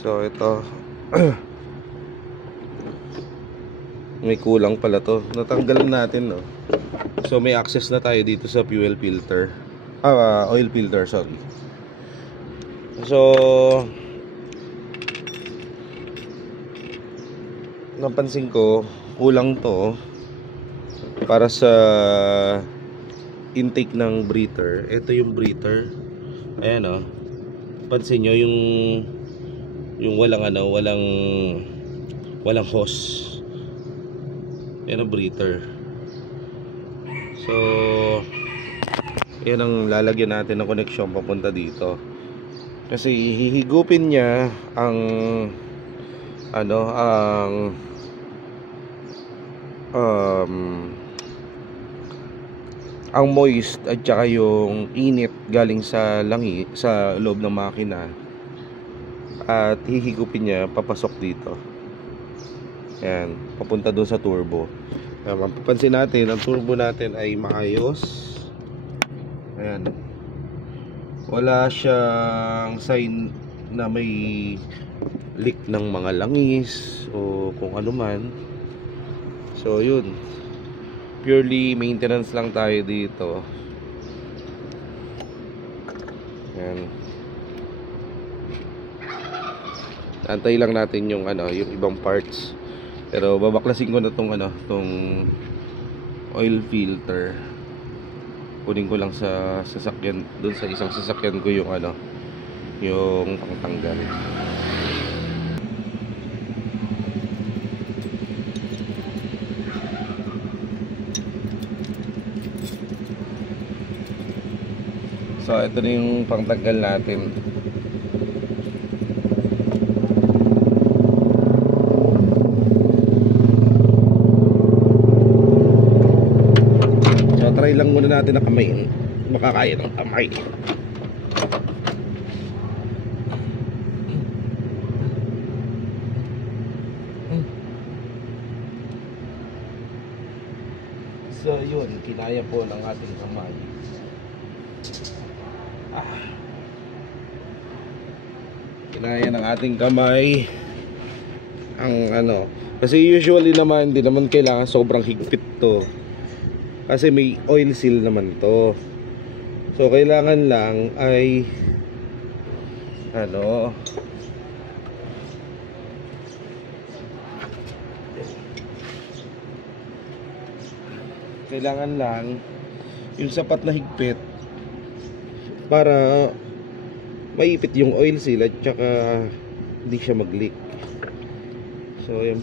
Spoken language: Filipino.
So ito may kulang pala to. Natanggalan natin, no. So may access na tayo dito sa fuel filter. Oil filter, sorry. So napansin ko kulang to para sa intake ng breather. Ito yung breather. Ayan, oh. Pansin nyo yung walang hose. Yan ang breather. So yan ang lalagyan natin ng connection papunta dito. Kasi hihigupin niya ang ang moist at saka yung init galing sa sa loob ng makina, at hihigupin niya papasok dito. Yan, papunta doon sa turbo. Mapapansin natin, ang turbo natin ay maayos. Ayan. Wala siyang sign na may leak ng mga langis o kung ano man. So yun, purely maintenance lang tayo dito. Ayan. Antay lang natin yung yung ibang parts. Pero babaklasin ko na tong oil filter. Kunin ko lang sa sasakyan, doon sa isang sasakyan ko yung yung pangtanggal. So ito na yung pangtanggal natin. Try lang muna natin na kamay, makakaya ng kamay. So yun, kinaya po ng ating kamay. Kinaya ng ating kamay ang kasi usually naman hindi naman kailangan sobrang higpit to. Kasi may oil seal naman to. So kailangan lang ay kailangan lang yung sapat na higpit para maipit yung oil seal at saka hindi siya mag-leak. So yan.